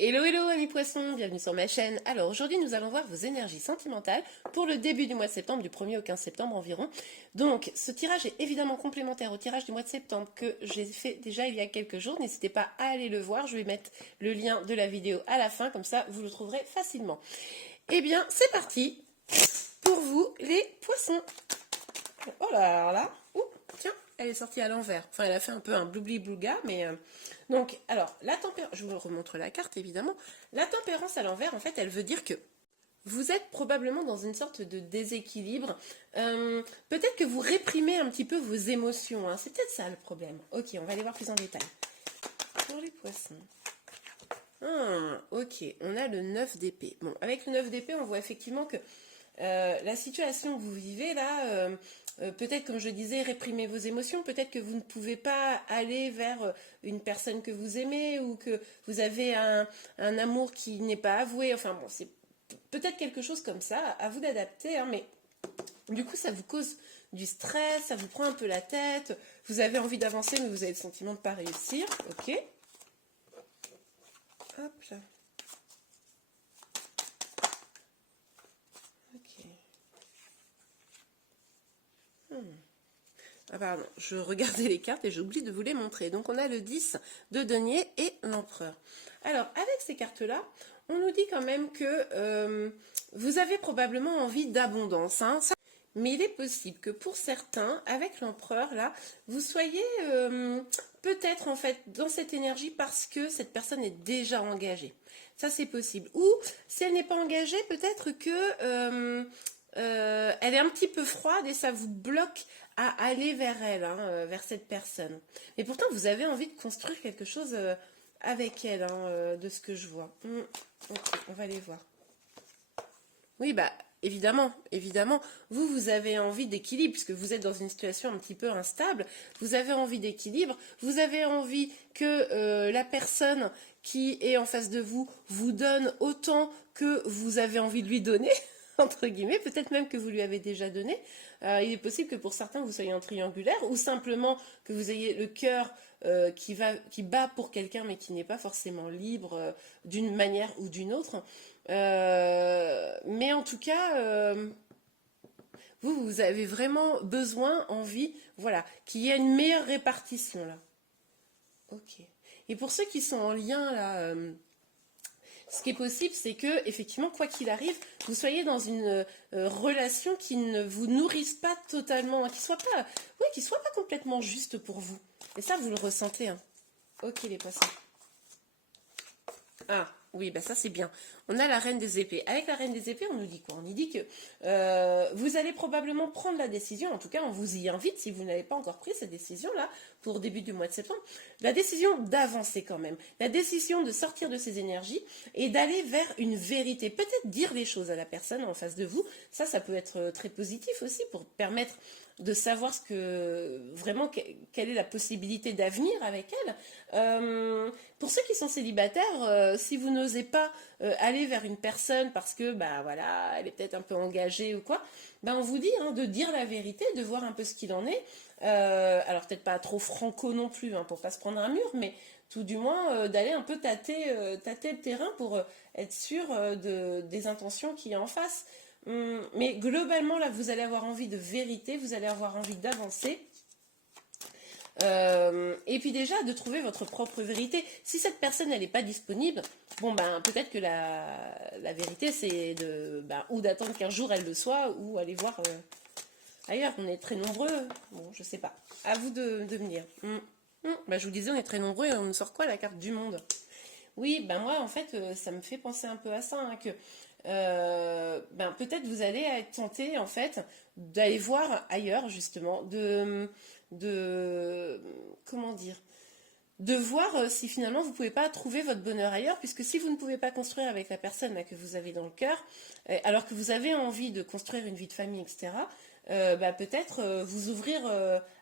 Hello hello amis poissons, bienvenue sur ma chaîne. Alors aujourd'hui nous allons voir vos énergies sentimentales pour le début du mois de septembre, du 1er au 15 septembre environ. Donc ce tirage est évidemment complémentaire au tirage du mois de septembre que j'ai fait déjà il y a quelques jours. N'hésitez pas à aller le voir, je vais mettre le lien de la vidéo à la fin, comme ça vous le trouverez facilement. Eh bien c'est parti pour vous les poissons. Oh là là, ouh, tiens, elle est sortie à l'envers. Enfin, elle a fait un peu un bloubli-blouga, mais... Donc, alors, la tempérance... Je vous remontre la carte, évidemment. La tempérance à l'envers, en fait, elle veut dire que vous êtes probablement dans une sorte de déséquilibre. Peut-être que vous réprimez un petit peu vos émotions. Hein. C'est peut-être ça, le problème. Ok, on va aller voir plus en détail. Pour les poissons... ok, on a le 9 d'épée. Bon, avec le 9 d'épée, on voit effectivement que la situation que vous vivez là, peut-être comme je disais, réprimer vos émotions, peut-être que vous ne pouvez pas aller vers une personne que vous aimez ou que vous avez un amour qui n'est pas avoué, enfin bon, c'est peut-être quelque chose comme ça, à vous d'adapter, hein, mais du coup ça vous cause du stress, ça vous prend un peu la tête, vous avez envie d'avancer mais vous avez le sentiment de ne pas réussir, ok. Hop là. Ah pardon, je regardais les cartes et j'oublie de vous les montrer. Donc on a le 10 de denier et l'empereur. Alors avec ces cartes-là, on nous dit quand même que vous avez probablement envie d'abondance. Hein. Mais il est possible que pour certains, avec l'empereur, là, vous soyez peut-être en fait dans cette énergie parce que cette personne est déjà engagée. Ça c'est possible. Ou si elle n'est pas engagée, peut-être que... elle est un petit peu froide et ça vous bloque à aller vers elle, hein, vers cette personne. Mais pourtant, vous avez envie de construire quelque chose avec elle, hein, de ce que je vois. Ok, on va aller voir. Oui, bah, évidemment, évidemment, vous avez envie d'équilibre, puisque vous êtes dans une situation un petit peu instable, vous avez envie d'équilibre, vous avez envie que la personne qui est en face de vous vous donne autant que vous avez envie de lui donner, entre guillemets, peut-être même que vous lui avez déjà donné. Il est possible que pour certains vous soyez en triangulaire ou simplement que vous ayez le cœur qui bat pour quelqu'un mais qui n'est pas forcément libre d'une manière ou d'une autre. Mais en tout cas, vous avez vraiment besoin, envie, voilà, qu'il y ait une meilleure répartition là. Ok. Et pour ceux qui sont en lien là... ce qui est possible, c'est que, effectivement, quoi qu'il arrive, vous soyez dans une relation qui ne vous nourrisse pas totalement, hein, qui soit pas complètement juste pour vous. Et ça, vous le ressentez. Hein. Ok, les poissons. Ah, oui, bah ça c'est bien. On a la reine des épées. Avec la reine des épées, on nous dit quoi? On nous dit que vous allez probablement prendre la décision, en tout cas on vous y invite si vous n'avez pas encore pris cette décision-là pour début du mois de septembre, la décision d'avancer quand même, la décision de sortir de ces énergies et d'aller vers une vérité. Peut-être dire les choses à la personne en face de vous, ça peut être très positif aussi pour permettre de savoir ce que vraiment quelle est la possibilité d'avenir avec elle. Pour ceux qui sont célibataires, si vous n'osez pas aller vers une personne parce que bah voilà, elle est peut-être un peu engagée ou quoi, ben on vous dit hein, de dire la vérité, de voir un peu ce qu'il en est. Alors peut-être pas trop franco non plus hein, pour pas se prendre un mur, mais tout du moins d'aller un peu tâter le terrain pour être sûr des intentions qu'il y a en face. Mais globalement, là, vous allez avoir envie de vérité, vous allez avoir envie d'avancer. Et puis déjà, de trouver votre propre vérité. Si cette personne, elle n'est pas disponible, bon, ben, peut-être que la vérité, c'est ou d'attendre qu'un jour elle le soit, ou aller voir ailleurs. On est très nombreux. Bon, je sais pas. À vous de me dire. Ben, je vous disais, on est très nombreux et on nous sort quoi, la carte du monde? Oui, ben moi, en fait, ça me fait penser un peu à ça, hein, que ben, peut-être vous allez être tenté, en fait, d'aller voir ailleurs, justement, comment dire, de voir si finalement vous ne pouvez pas trouver votre bonheur ailleurs, puisque si vous ne pouvez pas construire avec la personne là, que vous avez dans le cœur, alors que vous avez envie de construire une vie de famille, etc., ben, peut-être vous ouvrir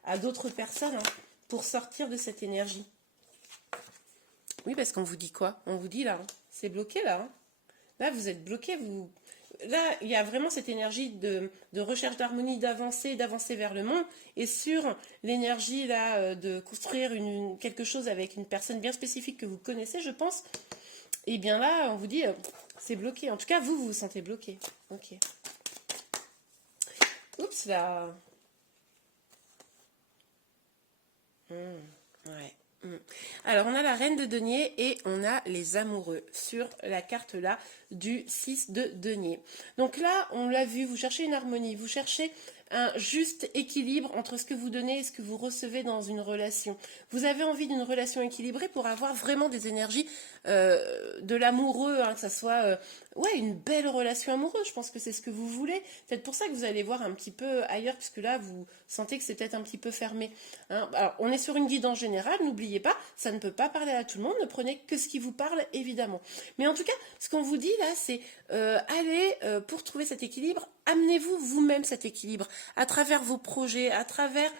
à d'autres personnes hein, pour sortir de cette énergie. Oui, parce qu'on vous dit quoi? On vous dit là, hein, c'est bloqué là. Hein. Là, vous êtes bloqué. Là, il y a vraiment cette énergie de recherche d'harmonie, d'avancer vers le monde. Et sur l'énergie là de construire quelque chose avec une personne bien spécifique que vous connaissez, je pense, et bien là, on vous dit, c'est bloqué. En tout cas, vous vous sentez bloqué. Ok. Oups là. Ouais. Alors, on a la reine de denier et on a les amoureux sur la carte là du 6 de denier. Donc là, on l'a vu, vous cherchez une harmonie, vous cherchez un juste équilibre entre ce que vous donnez et ce que vous recevez dans une relation. Vous avez envie d'une relation équilibrée pour avoir vraiment des énergies de l'amoureux, hein, que ça soit ouais, une belle relation amoureuse. Je pense que c'est ce que vous voulez. Peut-être pour ça que vous allez voir un petit peu ailleurs, puisque là, vous sentez que c'est peut-être un petit peu fermé. Hein. Alors, on est sur une guidance générale, n'oubliez pas, ça ne peut pas parler à tout le monde, ne prenez que ce qui vous parle, évidemment. Mais en tout cas, ce qu'on vous dit là, c'est allez, pour trouver cet équilibre, amenez-vous vous-même cet équilibre à travers vos projets, à travers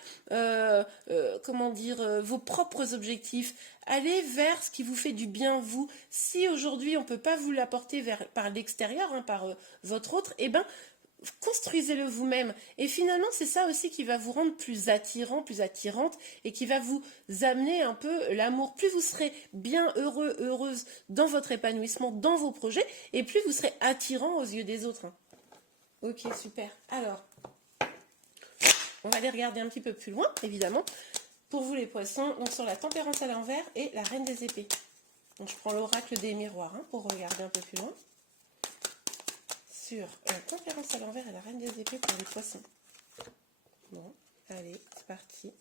comment dire, vos propres objectifs. Allez vers ce qui vous fait du bien, vous. Si aujourd'hui on ne peut pas vous l'apporter par l'extérieur, hein, par votre autre, eh ben construisez-le vous-même. Et finalement, c'est ça aussi qui va vous rendre plus attirant, plus attirante, et qui va vous amener un peu l'amour. Plus vous serez bien heureux, heureuse dans votre épanouissement, dans vos projets, et plus vous serez attirant aux yeux des autres. Ok, super. Alors, on va aller regarder un petit peu plus loin, évidemment. Pour vous les poissons, donc sur la tempérance à l'envers et la reine des épées. Donc je prends l'oracle des miroirs hein, pour regarder un peu plus loin. Sur la tempérance à l'envers et la reine des épées pour les poissons. Bon, allez, c'est parti.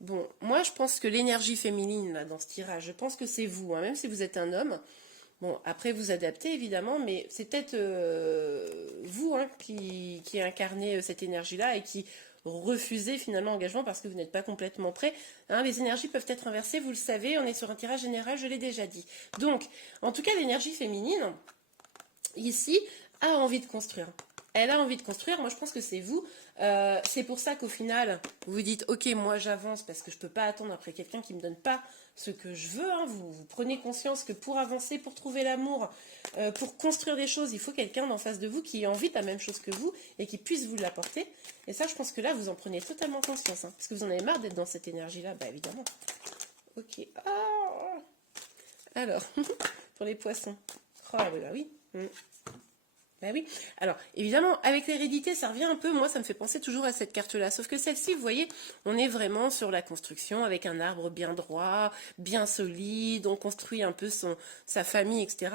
Bon, moi je pense que l'énergie féminine là, dans ce tirage, je pense que c'est vous, hein, même si vous êtes un homme. Bon, après vous adaptez évidemment, mais c'est peut-être vous hein, qui incarnez cette énergie-là et qui refusez finalement l'engagement parce que vous n'êtes pas complètement prêt. Hein, les énergies peuvent être inversées, vous le savez, on est sur un tirage général, je l'ai déjà dit. Donc, en tout cas, l'énergie féminine, ici, a envie de construire. Elle a envie de construire, moi je pense que c'est vous. C'est pour ça qu'au final, vous vous dites, ok, moi j'avance parce que je ne peux pas attendre après quelqu'un qui ne me donne pas ce que je veux. Hein. Vous prenez conscience que pour avancer, pour trouver l'amour, pour construire des choses, il faut quelqu'un en face de vous qui ait envie de la même chose que vous et qui puisse vous l'apporter. Et ça, je pense que là, vous en prenez totalement conscience. Hein, parce que vous en avez marre d'être dans cette énergie-là, bah évidemment. Ok. Ah alors, pour les poissons. Oh bah oui. Ben oui, alors évidemment avec l'hérédité ça revient un peu, moi ça me fait penser toujours à cette carte là, sauf que celle-ci vous voyez on est vraiment sur la construction avec un arbre bien droit, bien solide, on construit un peu sa famille etc.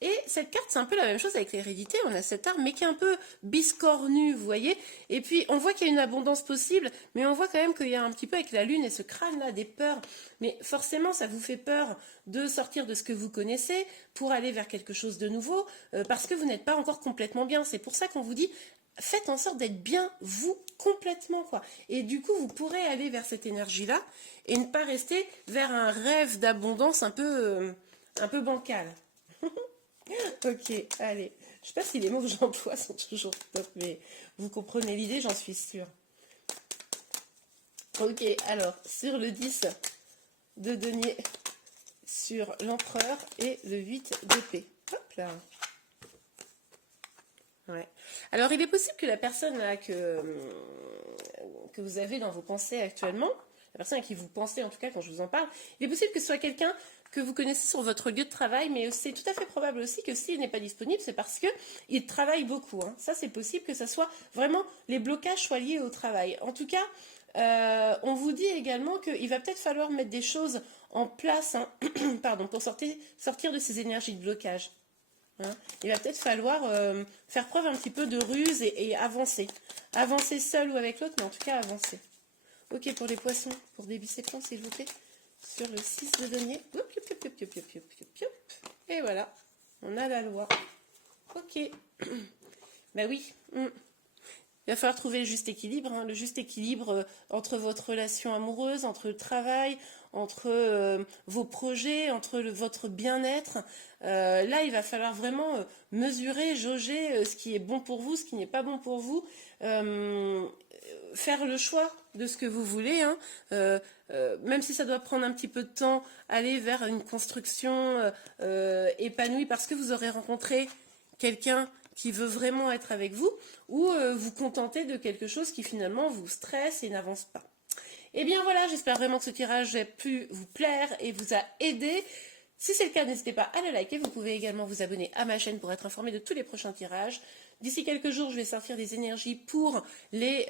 Et cette carte c'est un peu la même chose avec l'hérédité, on a cet arbre mais qui est un peu biscornu vous voyez, et puis on voit qu'il y a une abondance possible, mais on voit quand même qu'il y a un petit peu avec la lune et ce crâne là des peurs, mais forcément ça vous fait peur de sortir de ce que vous connaissez pour aller vers quelque chose de nouveau, parce que vous n'êtes pas encore complètement bien. C'est pour ça qu'on vous dit, faites en sorte d'être bien vous complètement, quoi. Et du coup, vous pourrez aller vers cette énergie-là et ne pas rester vers un rêve d'abondance un peu bancal. Ok, allez. Je sais pas si les mots que j'emploie sont toujours top, mais vous comprenez l'idée, j'en suis sûre. Ok, alors, sur le 10 de denier, sur l'empereur et le 8 d'épée. Hop là. Ouais. Alors, il est possible que la personne là, que vous avez dans vos pensées actuellement, la personne à qui vous pensez en tout cas quand je vous en parle, il est possible que ce soit quelqu'un que vous connaissez sur votre lieu de travail, mais c'est tout à fait probable aussi que s'il n'est pas disponible, c'est parce qu'il travaille beaucoup. Hein. Ça, c'est possible que ce soit vraiment les blocages soient liés au travail. En tout cas, on vous dit également qu'il va peut-être falloir mettre des choses en place hein, pardon, pour sortir de ces énergies de blocage. Hein. Il va peut-être falloir faire preuve un petit peu de ruse et avancer. Avancer seul ou avec l'autre, mais en tout cas avancer. Ok, pour les poissons, pour des biceptions, s'il vous plaît. Sur le 6 de denier. Et voilà, on a la loi. Ok. Ben oui. Il va falloir trouver le juste équilibre. Hein, le juste équilibre entre votre relation amoureuse, entre le travail, entre vos projets, entre votre bien-être. Là, il va falloir vraiment mesurer, jauger ce qui est bon pour vous, ce qui n'est pas bon pour vous. Faire le choix de ce que vous voulez, hein, même si ça doit prendre un petit peu de temps, aller vers une construction épanouie parce que vous aurez rencontré quelqu'un qui veut vraiment être avec vous, ou vous contenter de quelque chose qui finalement vous stresse et n'avance pas. Et bien voilà, j'espère vraiment que ce tirage a pu vous plaire et vous a aidé. Si c'est le cas, n'hésitez pas à le liker. Vous pouvez également vous abonner à ma chaîne pour être informé de tous les prochains tirages. D'ici quelques jours, je vais sortir des énergies pour les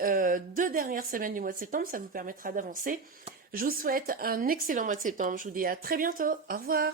2 dernières semaines du mois de septembre. Ça vous permettra d'avancer. Je vous souhaite un excellent mois de septembre. Je vous dis à très bientôt. Au revoir.